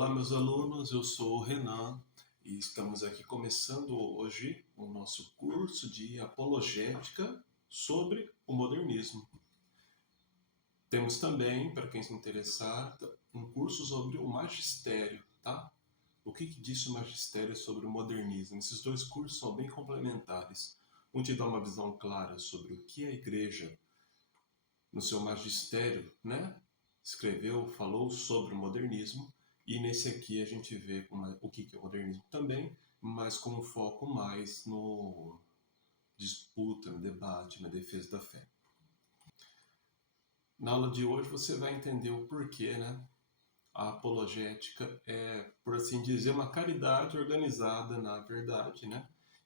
Olá, meus alunos, eu sou o Renan e estamos aqui começando hoje o nosso curso de apologética sobre o modernismo. Temos também, para quem se interessar, um curso sobre o magistério, tá? O que diz o magistério sobre o modernismo? Esses dois cursos são bem complementares. Um te dá uma visão clara sobre o que a igreja, no seu magistério, escreveu, falou sobre o modernismo, e nesse aqui a gente vê o que é o modernismo também, mas com um foco mais no disputa, no debate, na defesa da fé. Na aula de hoje você vai entender o porquê, A apologética é, por assim dizer, uma caridade organizada na verdade,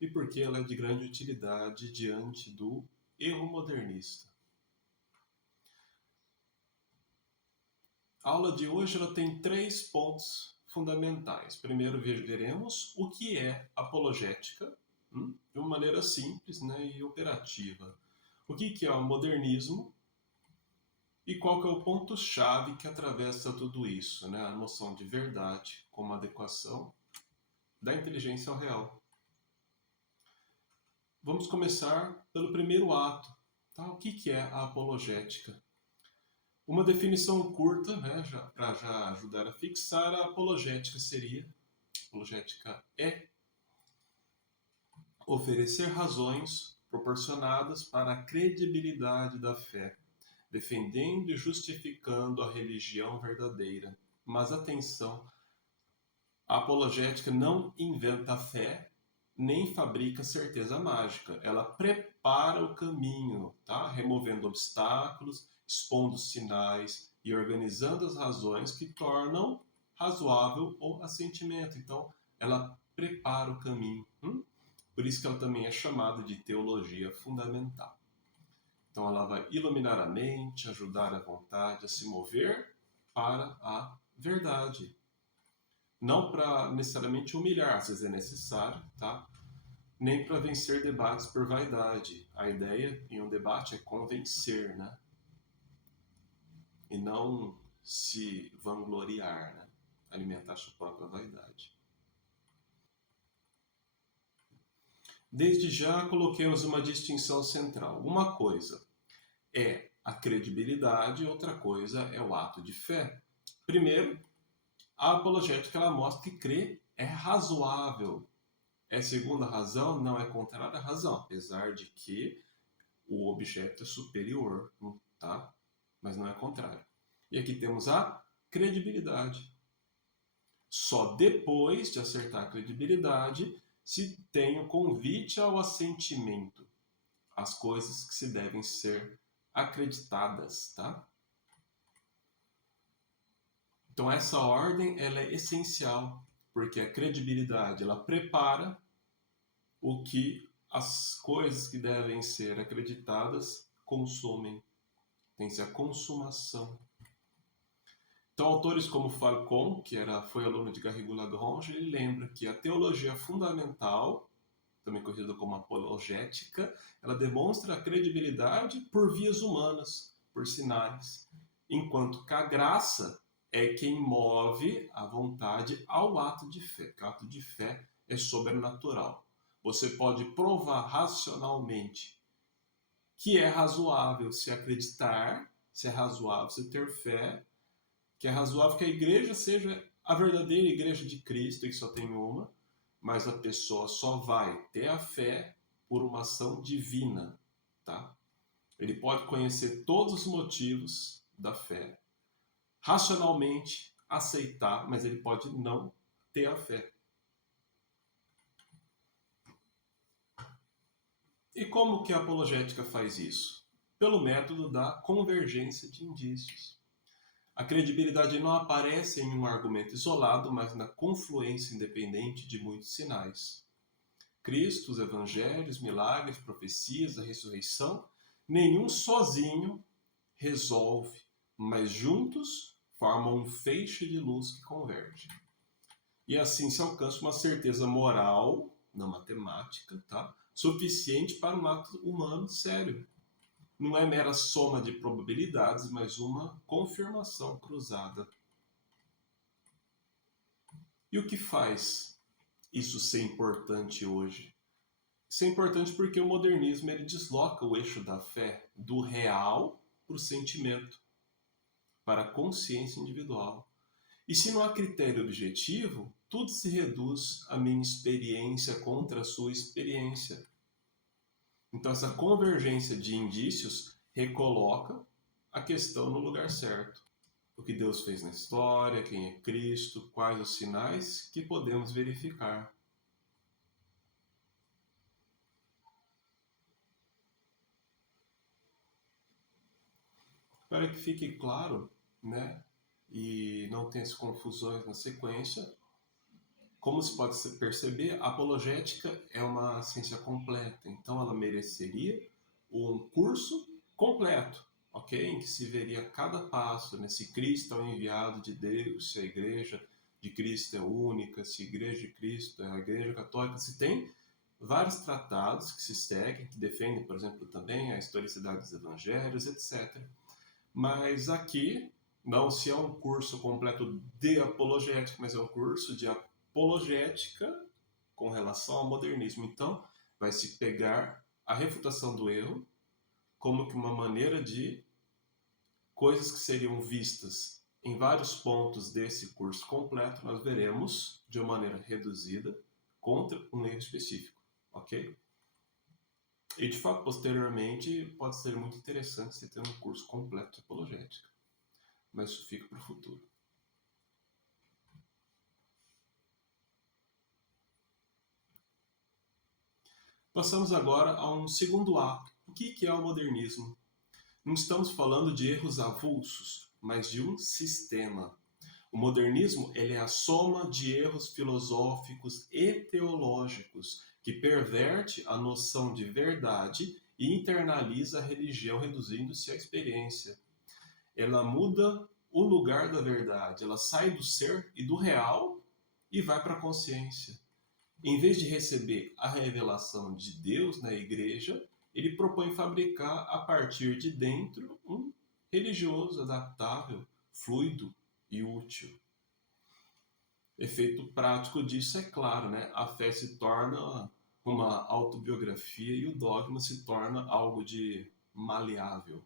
E porque ela é de grande utilidade diante do erro modernista. A aula de hoje ela tem 3 pontos fundamentais. Primeiro, veremos o que é apologética, de uma maneira simples e operativa. O que é o modernismo e qual que é o ponto-chave que atravessa tudo isso, A noção de verdade como adequação da inteligência ao real. Vamos começar pelo primeiro ato. Tá? O que é a apologética? Uma definição curta, para já ajudar a fixar, a apologética é oferecer razões proporcionadas para a credibilidade da fé, defendendo e justificando a religião verdadeira. Mas atenção, a apologética não inventa a fé, nem fabrica certeza mágica. Ela prepara o caminho, removendo obstáculos, expondo sinais e organizando as razões que tornam razoável o assentimento. Então, ela prepara o caminho. Por isso que ela também é chamada de teologia fundamental. Então, ela vai iluminar a mente, ajudar a vontade a se mover para a verdade. Não para necessariamente humilhar, às vezes é necessário, nem para vencer debates por vaidade. A ideia em um debate é convencer, E não se vangloriar, Alimentar sua própria vaidade. Desde já coloquemos uma distinção central. Uma coisa é a credibilidade, outra coisa é o ato de fé. Primeiro, a apologética ela mostra que crer é razoável. É segundo a razão, não é contrária à razão, apesar de que o objeto é superior, Mas não é contrário. E aqui temos a credibilidade. Só depois de acertar a credibilidade se tem o convite ao assentimento, as coisas que se devem ser acreditadas, Então essa ordem ela é essencial, porque a credibilidade ela prepara o que as coisas que devem ser acreditadas consomem. Tem-se a consumação. Então, autores como Falcon, que foi aluno de Garrigou-Lagrange, ele lembra que a teologia fundamental, também conhecida como apologética, ela demonstra a credibilidade por vias humanas, por sinais, enquanto que a graça é quem move a vontade ao ato de fé, que o ato de fé é sobrenatural. Você pode provar racionalmente que é razoável se acreditar, se é razoável se ter fé, que é razoável que a igreja seja a verdadeira igreja de Cristo, que só tem uma, mas a pessoa só vai ter a fé por uma ação divina, Ele pode conhecer todos os motivos da fé, racionalmente aceitar, mas ele pode não ter a fé. E como que a apologética faz isso? Pelo método da convergência de indícios. A credibilidade não aparece em um argumento isolado, mas na confluência independente de muitos sinais. Cristo, os evangelhos, milagres, profecias, a ressurreição, nenhum sozinho resolve, mas juntos formam um feixe de luz que converge. E assim se alcança uma certeza moral, não matemática, suficiente para um ato humano sério. Não é mera soma de probabilidades, mas uma confirmação cruzada. E o que faz isso ser importante hoje? Isso é importante porque o modernismo ele desloca o eixo da fé do real para o sentimento, para a consciência individual. E se não há critério objetivo, tudo se reduz à minha experiência contra a sua experiência. Então, essa convergência de indícios recoloca a questão no lugar certo. O que Deus fez na história, quem é Cristo, quais os sinais que podemos verificar. Para que fique claro, né, e não tenha confusões na sequência, como se pode perceber, a apologética é uma ciência completa, então ela mereceria um curso completo, ok? Em que se veria cada passo, né? Se Cristo é o enviado de Deus, se a igreja de Cristo é única, se a igreja de Cristo é a igreja católica, se tem vários tratados que se seguem, que defendem, por exemplo, também a historicidade dos evangelhos, etc. Mas aqui não se é um curso completo de apologética, mas é um curso de apologética com relação ao modernismo. Então, vai se pegar a refutação do erro como que uma maneira de coisas que seriam vistas em vários pontos desse curso completo, nós veremos de uma maneira reduzida contra um erro específico, ok? E de fato, posteriormente, pode ser muito interessante você ter um curso completo de apologética, mas isso fica para o futuro. Passamos agora a um segundo ato. O que é o modernismo? Não estamos falando de erros avulsos, mas de um sistema. O modernismo ele é a soma de erros filosóficos e teológicos que perverte a noção de verdade e internaliza a religião, reduzindo-se à experiência. Ela muda o lugar da verdade, ela sai do ser e do real e vai para a consciência. Em vez de receber a revelação de Deus na igreja, ele propõe fabricar a partir de dentro um religioso adaptável, fluido e útil. Efeito prático disso é claro, né? A fé se torna uma autobiografia e o dogma se torna algo de maleável.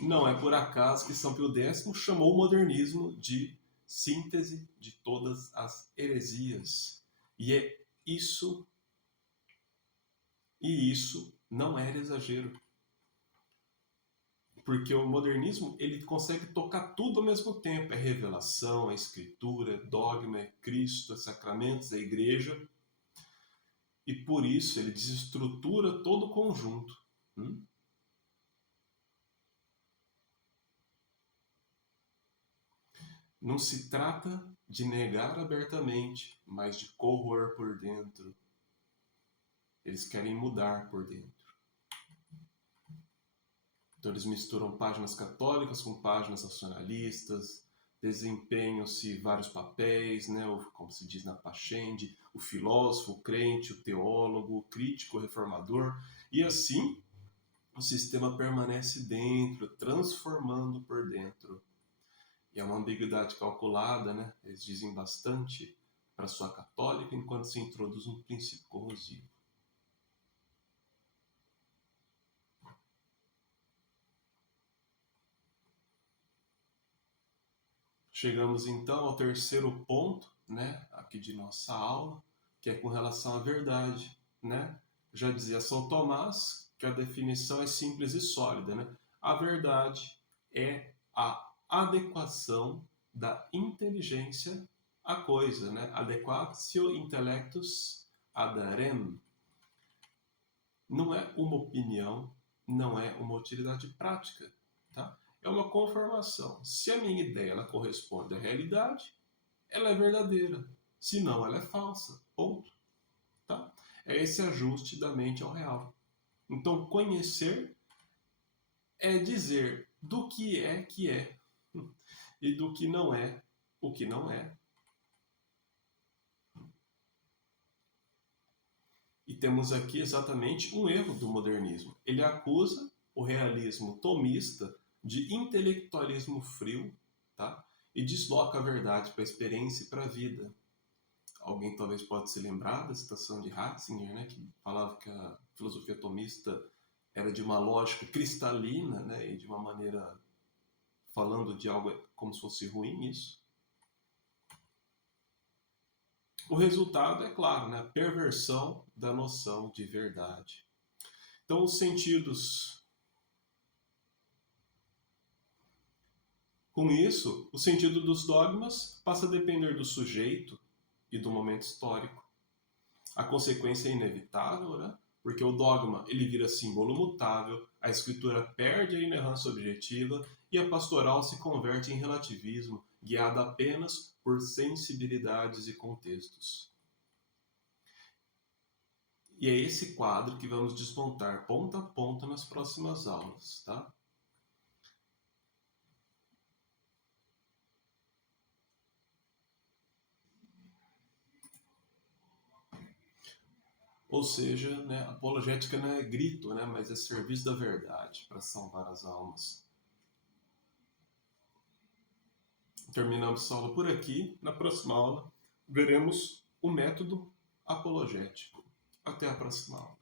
Não é por acaso que São Pio X chamou o modernismo de síntese de todas as heresias. E isso não era exagero. Porque o modernismo ele consegue tocar tudo ao mesmo tempo. É revelação, é escritura, é dogma, é Cristo, é sacramentos, é igreja. E por isso ele desestrutura todo o conjunto. Não se trata de negar abertamente, mas de corroer por dentro. Eles querem mudar por dentro. Então eles misturam páginas católicas com páginas nacionalistas, desempenham-se vários papéis, né? Como se diz na Pachende, o filósofo, o crente, o teólogo, o crítico, o reformador. E assim o sistema permanece dentro, transformando por dentro. E é uma ambiguidade calculada, né? Eles dizem bastante para a sua católica, enquanto se introduz um princípio corrosivo. Chegamos então ao terceiro ponto, né, aqui de nossa aula, que é com relação à verdade, né? Já dizia São Tomás que a definição é simples e sólida, né? A verdade é a adequação da inteligência à coisa, né? Adequatio intellectus ad rem. Não é uma opinião, não é uma utilidade prática, tá? É uma conformação. Se a minha ideia ela corresponde à realidade, ela é verdadeira. Se não, ela é falsa. Ponto. Tá? É esse ajuste da mente ao real. Então, conhecer é dizer do que é e do que não é o que não é. E temos aqui exatamente um erro do modernismo. Ele acusa o realismo tomista de intelectualismo frio, tá? e desloca a verdade para a experiência e para a vida. Alguém talvez pode se lembrar da citação de Ratzinger, né, que falava que a filosofia tomista era de uma lógica cristalina, né, e de uma maneira falando de algo como se fosse ruim isso. O resultado é claro, né, a perversão da noção de verdade. Então os sentidos... Com isso, o sentido dos dogmas passa a depender do sujeito e do momento histórico. A consequência é inevitável, né? Porque o dogma ele vira símbolo mutável, a escritura perde a inerrância objetiva e a pastoral se converte em relativismo, guiada apenas por sensibilidades e contextos. E é esse quadro que vamos desmontar ponta a ponta nas próximas aulas, tá? Ou seja, né, a apologética não é grito, né, mas é serviço da verdade para salvar as almas. Terminamos essa aula por aqui. Na próxima aula, veremos o método apologético. Até a próxima aula.